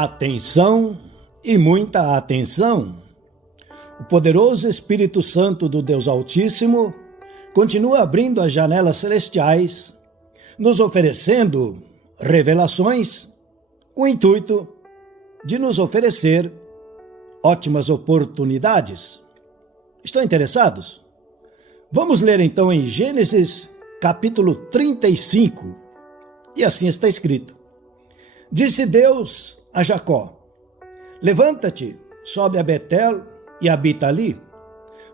Atenção e muita atenção. O poderoso Espírito Santo do Deus Altíssimo continua abrindo as janelas celestiais, nos oferecendo revelações com o intuito de nos oferecer ótimas oportunidades. Estão interessados? Vamos ler então em Gênesis capítulo 35. E assim está escrito: Disse Deus a Jacó: Levanta-te, sobe a Betel e habita ali.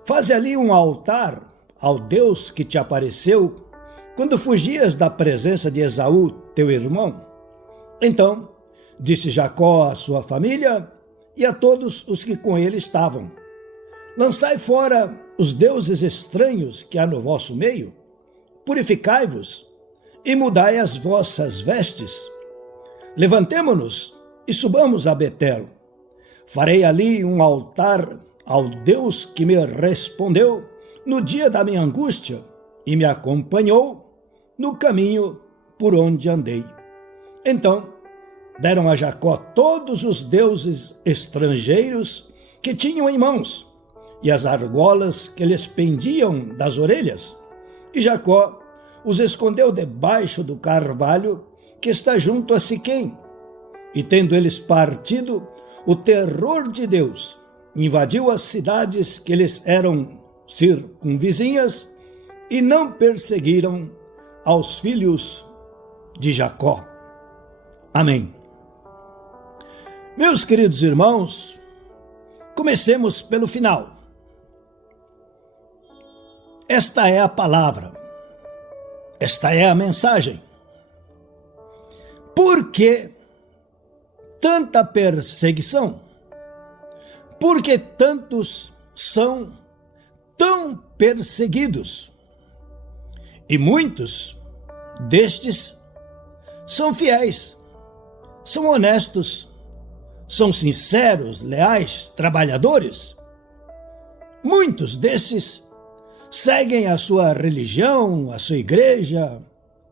Faze ali um altar ao Deus que te apareceu quando fugias da presença de Esaú, teu irmão. Então disse Jacó à sua família e a todos os que com ele estavam: Lançai fora os deuses estranhos que há no vosso meio, purificai-vos e mudai as vossas vestes. Levantemo-nos e subamos a Betel. Farei ali um altar ao Deus que me respondeu no dia da minha angústia e me acompanhou no caminho por onde andei. Então deram a Jacó todos os deuses estrangeiros que tinham em mãos e as argolas que lhes pendiam das orelhas. E Jacó os escondeu debaixo do carvalho que está junto a Siquém. E tendo eles partido, o terror de Deus invadiu as cidades que lhes eram circunvizinhas e não perseguiram aos filhos de Jacó. Amém. Meus queridos irmãos, comecemos pelo final. Esta é a palavra, esta é a mensagem. Por que tanta perseguição? Por que tantos são tão perseguidos? E muitos destes são fiéis, são honestos, são sinceros, leais, trabalhadores. Muitos desses seguem a sua religião, a sua igreja,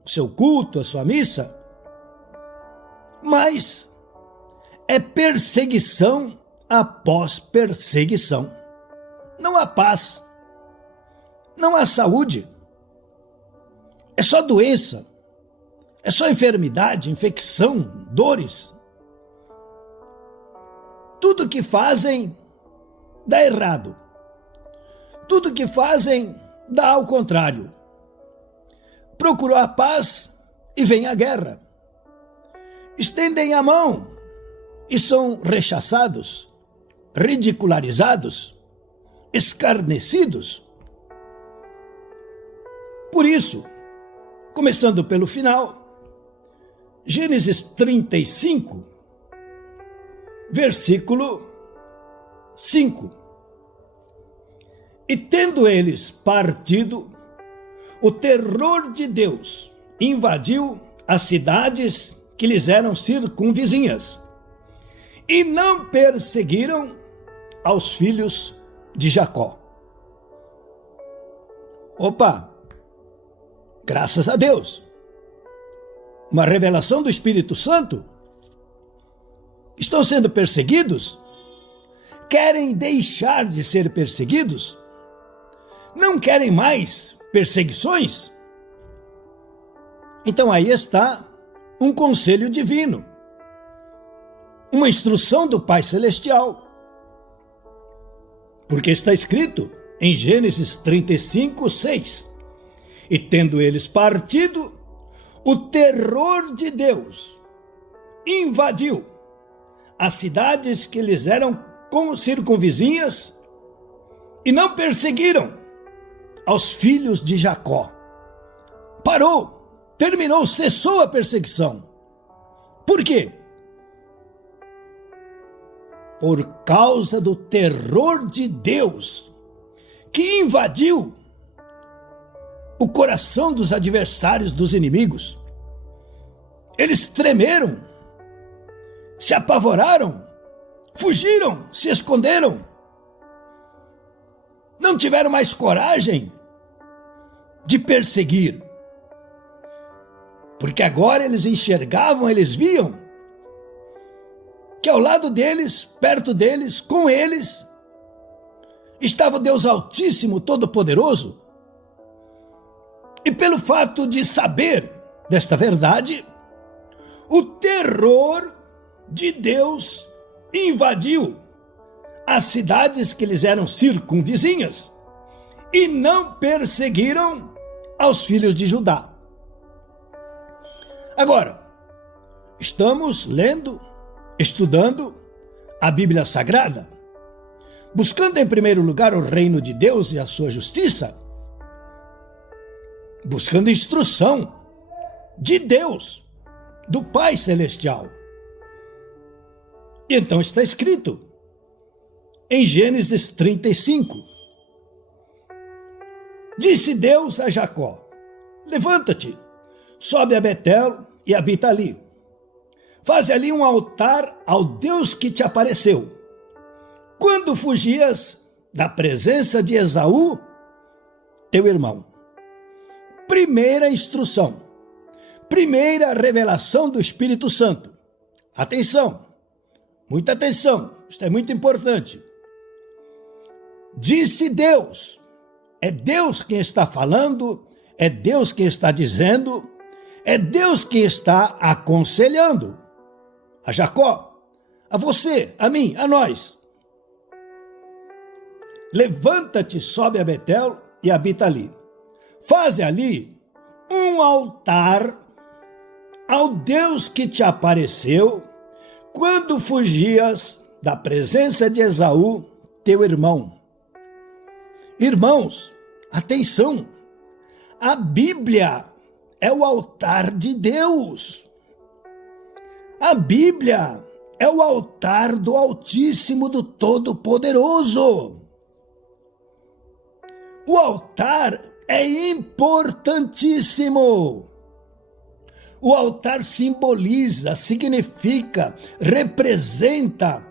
o seu culto, a sua missa. Mas é perseguição após perseguição. Não há paz, não há saúde. É só doença, é só enfermidade, infecção, dores. Tudo que fazem dá errado. Tudo que fazem dá ao contrário. Procurou a paz e vem a guerra. Estendem a mão e são rechaçados, ridicularizados, escarnecidos. Por isso, começando pelo final, Gênesis 35, versículo 5. E tendo eles partido, o terror de Deus invadiu as cidades que lhes eram circunvizinhas, e não perseguiram aos filhos de Jacó. Opa! Graças a Deus! Uma revelação do Espírito Santo. Estão sendo perseguidos? Querem deixar de ser perseguidos? Não querem mais perseguições? Então aí está um conselho divino, uma instrução do Pai Celestial. Porque está escrito em Gênesis 35, 6. E tendo eles partido, o terror de Deus invadiu as cidades que lhes eram circunvizinhas e não perseguiram aos filhos de Jacó. Parou, terminou, cessou a perseguição. Por quê? Por causa do terror de Deus que invadiu o coração dos adversários, dos inimigos. Eles tremeram, se apavoraram, fugiram, se esconderam. Não tiveram mais coragem de perseguir. Porque agora eles enxergavam, eles viam que ao lado deles, perto deles, com eles, estava Deus Altíssimo, Todo-Poderoso. E pelo fato de saber desta verdade, o terror de Deus invadiu as cidades que lhes eram circunvizinhas e não perseguiram aos filhos de Judá. Agora, estamos lendo, estudando a Bíblia Sagrada, buscando em primeiro lugar o reino de Deus e a sua justiça, buscando instrução de Deus, do Pai Celestial. E então está escrito em Gênesis 35. Disse Deus a Jacó: levanta-te, sobe a Betel e habita ali. Faze ali um altar ao Deus que te apareceu, quando fugias da presença de Esaú, teu irmão. Primeira instrução, primeira revelação do Espírito Santo. Atenção, muita atenção, isto é muito importante. Disse Deus, é Deus quem está falando, é Deus quem está dizendo, é Deus quem está aconselhando a Jacó, a você, a mim, a nós. Levanta-te, sobe a Betel e habita ali. Faze ali um altar ao Deus que te apareceu quando fugias da presença de Esaú, teu irmão. Irmãos, atenção, a Bíblia é o altar de Deus. A Bíblia é o altar do Altíssimo, do Todo-Poderoso. O altar é importantíssimo. O altar simboliza, significa, representa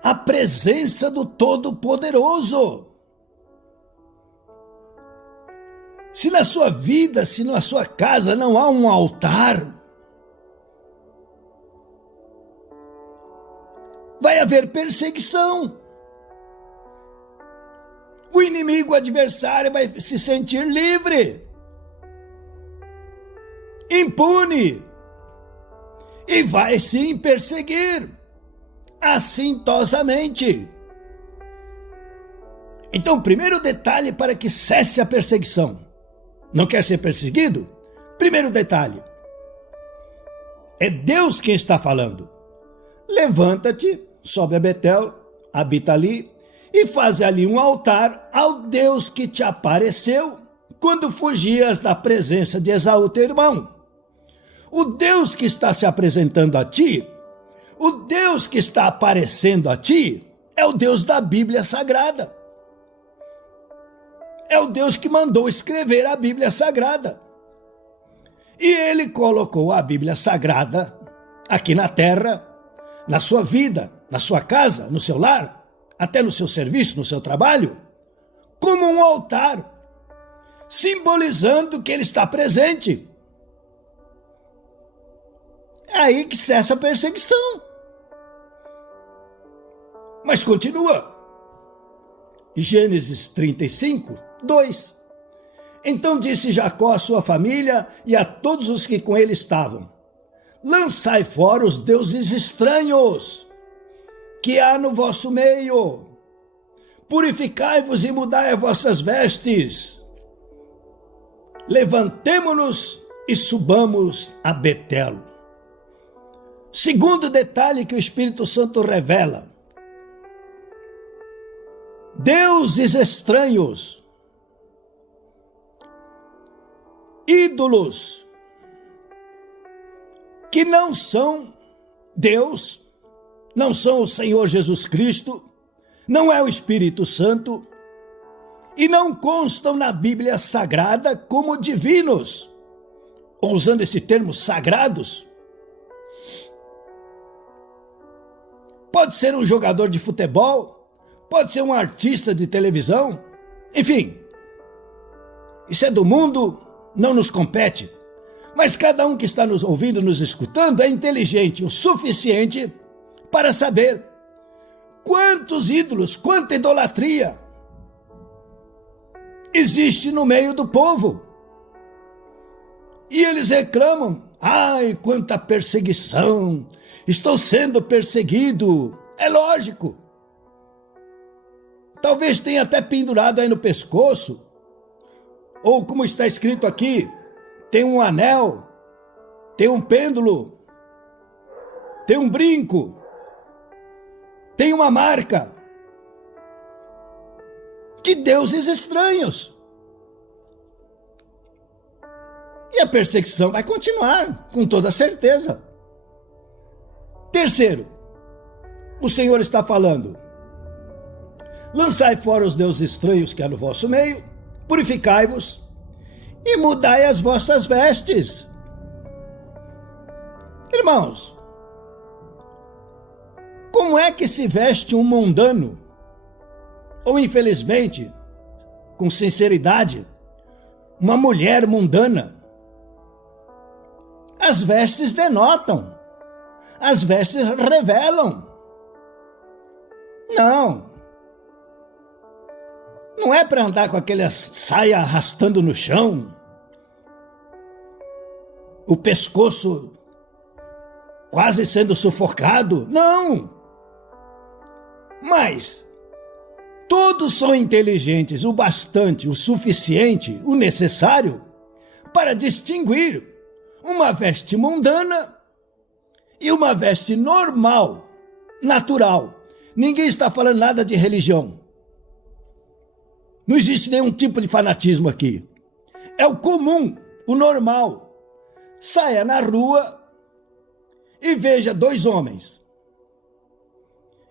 a presença do Todo-Poderoso. Se na sua vida, se na sua casa não há um altar, vai haver perseguição. O inimigo, o adversário, vai se sentir livre, impune, e vai sim perseguir, assintosamente. Então, o primeiro detalhe para que cesse a perseguição. Não quer ser perseguido? Primeiro detalhe, é Deus quem está falando. Levanta-te, sobe a Betel, habita ali, e faz ali um altar ao Deus que te apareceu quando fugias da presença de Esaú, teu irmão. O Deus que está se apresentando a ti, o Deus que está aparecendo a ti, é o Deus da Bíblia Sagrada. É o Deus que mandou escrever a Bíblia Sagrada. E ele colocou a Bíblia Sagrada aqui na terra, na sua vida, na sua casa, no seu lar, até no seu serviço, no seu trabalho, como um altar, simbolizando que ele está presente. É aí que cessa a perseguição. Mas continua. Gênesis 35, 2. Então disse Jacó à sua família e a todos os que com ele estavam: lançai fora os deuses estranhos que há no vosso meio. Purificai-vos e mudai as vossas vestes. Levantemo-nos e subamos a Betel. Segundo detalhe que o Espírito Santo revela: deuses estranhos, ídolos que não são Deus, não são o Senhor Jesus Cristo, não é o Espírito Santo, e não constam na Bíblia Sagrada como divinos, ou usando esse termo, sagrados. Pode ser um jogador de futebol, pode ser um artista de televisão, enfim, isso é do mundo, não nos compete. Mas cada um que está nos ouvindo, nos escutando, é inteligente o suficiente para saber quantos ídolos, quanta idolatria existe no meio do povo. E eles reclamam: ai, quanta perseguição, estou sendo perseguido. É lógico. Talvez tenha até pendurado aí no pescoço, ou como está escrito aqui, tem um anel, tem um pêndulo, tem um brinco, tem uma marca de deuses estranhos. E a perseguição vai continuar, com toda certeza. Terceiro, o Senhor está falando: lançai fora os deuses estranhos que há no vosso meio, purificai-vos e mudai as vossas vestes. Irmãos, como é que se veste um mundano? Ou, infelizmente, com sinceridade, uma mulher mundana? As vestes denotam, as vestes revelam. Não é para andar com aquela saia arrastando no chão, o pescoço quase sendo sufocado. Não! Mas todos são inteligentes o bastante, o suficiente, o necessário para distinguir uma veste mundana e uma veste normal, natural. Ninguém está falando nada de religião. Não existe nenhum tipo de fanatismo aqui. É o comum, o normal. Saia na rua e veja dois homens.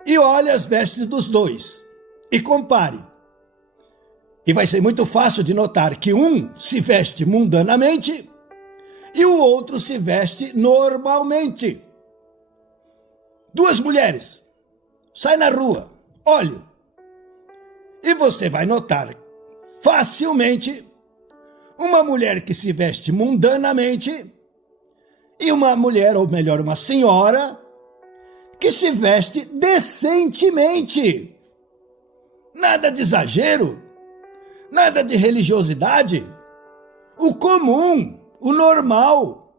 E olhe as vestes dos dois. E compare. E vai ser muito fácil de notar que um se veste mundanamente e o outro se veste normalmente. Duas mulheres. Sai na rua, olhe. E você vai notar facilmente uma mulher que se veste mundanamente e uma mulher, ou melhor, uma senhora, que se veste decentemente. Nada de exagero, nada de religiosidade. O comum, o normal.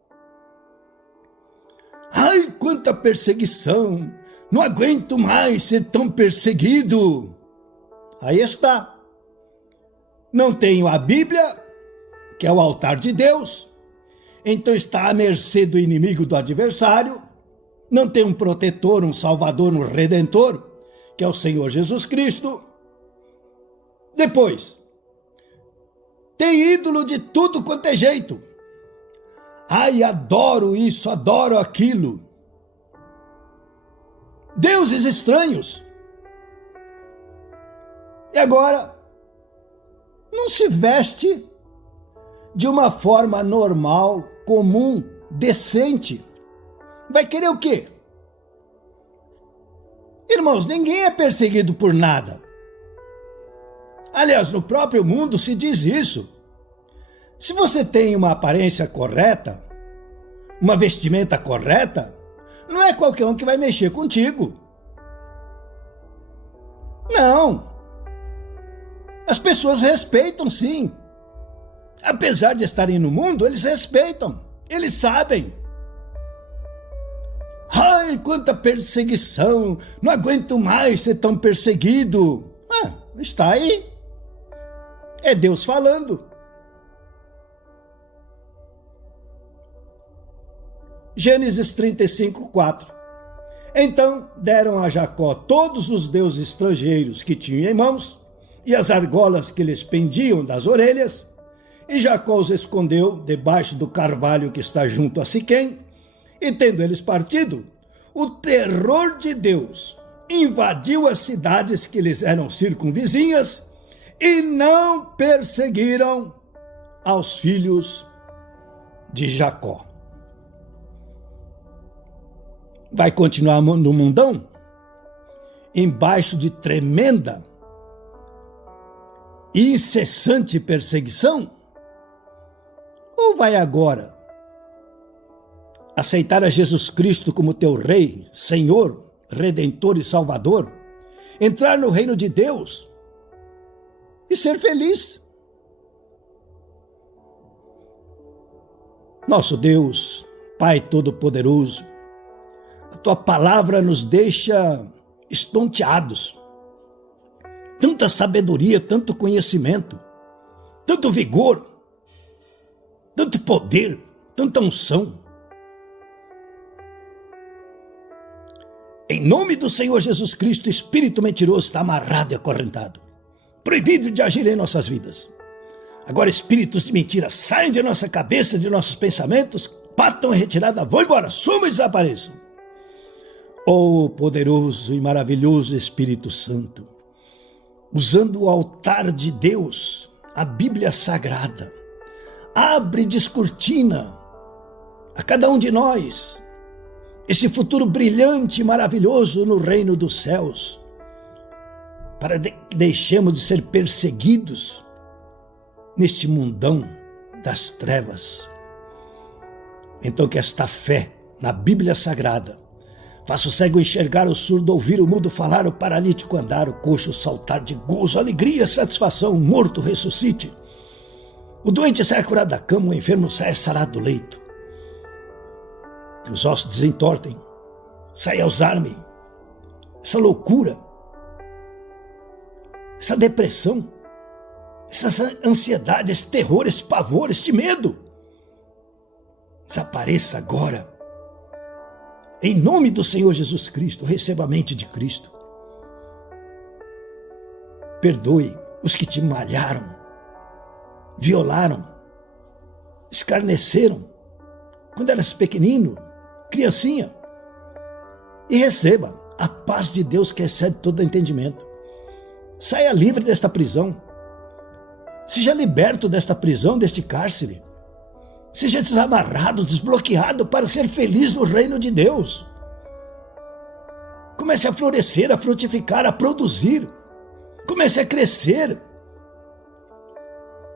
Ai, quanta perseguição! Não aguento mais ser tão perseguido. Aí está. Não tenho a Bíblia, que é o altar de Deus, então está à mercê do inimigo, do adversário. Não tem um protetor, um salvador, um redentor, que é o Senhor Jesus Cristo. Depois, tem ídolo de tudo quanto é jeito. Ai, adoro isso, adoro aquilo. Deuses estranhos. E agora, não se veste de uma forma normal, comum, decente. Vai querer o quê? Irmãos, ninguém é perseguido por nada. Aliás, no próprio mundo se diz isso. Se você tem uma aparência correta, uma vestimenta correta, não é qualquer um que vai mexer contigo. Não. As pessoas respeitam, sim. Apesar de estarem no mundo, eles respeitam. Eles sabem. Ai, quanta perseguição! Não aguento mais ser tão perseguido. Está aí. É Deus falando. Gênesis 35:4. Então deram a Jacó todos os deuses estrangeiros que tinham em mãos e as argolas que lhes pendiam das orelhas, e Jacó os escondeu debaixo do carvalho que está junto a Siquém, e tendo eles partido, o terror de Deus invadiu as cidades que lhes eram circunvizinhas e não perseguiram aos filhos de Jacó. Vai continuar no mundão, embaixo de tremenda e incessante perseguição? Ou vai agora aceitar a Jesus Cristo como teu Rei, Senhor, Redentor e Salvador, entrar no reino de Deus e ser feliz. Nosso Deus, Pai Todo-Poderoso, a Tua palavra nos deixa estonteados. Tanta sabedoria, tanto conhecimento, tanto vigor, tanto poder, tanta unção. Em nome do Senhor Jesus Cristo, o espírito mentiroso está amarrado e acorrentado, proibido de agir em nossas vidas. Agora, espíritos de mentira, saem de nossa cabeça, de nossos pensamentos, batam em retirada, vão embora, sumam e desapareçam. Oh, poderoso e maravilhoso Espírito Santo, usando o altar de Deus, a Bíblia Sagrada, abre e descortina a cada um de nós esse futuro brilhante e maravilhoso no reino dos céus, para que deixemos de ser perseguidos neste mundão das trevas. Então que esta fé na Bíblia Sagrada faça o cego enxergar, o surdo ouvir, o mudo falar, o paralítico andar, o coxo saltar de gozo, alegria, satisfação, o morto ressuscite, o doente saia curado da cama, o enfermo saia sarado do leito, que os ossos desentortem, saia Alzheimer, essa loucura, essa depressão, essa ansiedade, esse terror, esse pavor, este medo, desapareça agora. Em nome do Senhor Jesus Cristo, receba a mente de Cristo. Perdoe os que te malharam, violaram, escarneceram, quando eras pequenino, criancinha. E receba a paz de Deus que excede todo entendimento. Saia livre desta prisão. Seja liberto desta prisão, deste cárcere. Seja desamarrado, desbloqueado para ser feliz no reino de Deus. Comece a florescer, a frutificar, a produzir. Comece a crescer.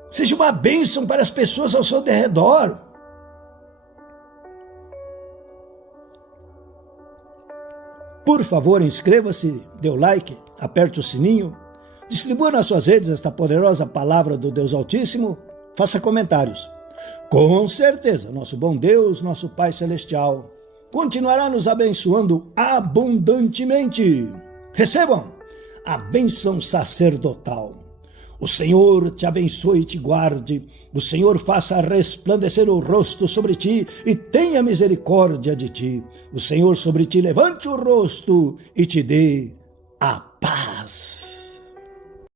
Seja uma bênção para as pessoas ao seu derredor. Por favor, inscreva-se, dê o like, aperte o sininho, distribua nas suas redes esta poderosa palavra do Deus Altíssimo, faça comentários. Com certeza, nosso bom Deus, nosso Pai Celestial, continuará nos abençoando abundantemente. Recebam a bênção sacerdotal. O Senhor te abençoe e te guarde. O Senhor faça resplandecer o rosto sobre ti e tenha misericórdia de ti. O Senhor sobre ti levante o rosto e te dê a paz.